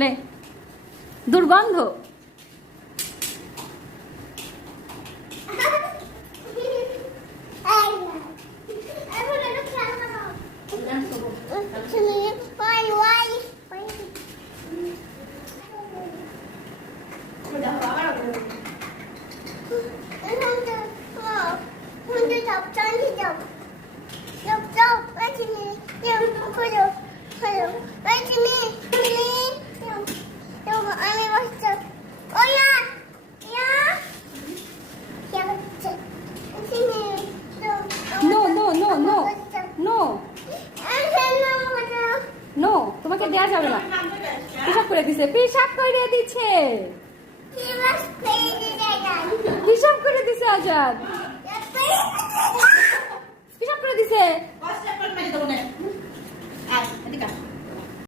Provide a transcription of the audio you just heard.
লে দুর্গন্ধ। নো, তোমাকে দেয়া যাবে না। পিসাব করে দিছে, পিসাব করে দিচ্ছে, পিসাব করে দিছে আজাদ, পিসাব করে দিছে।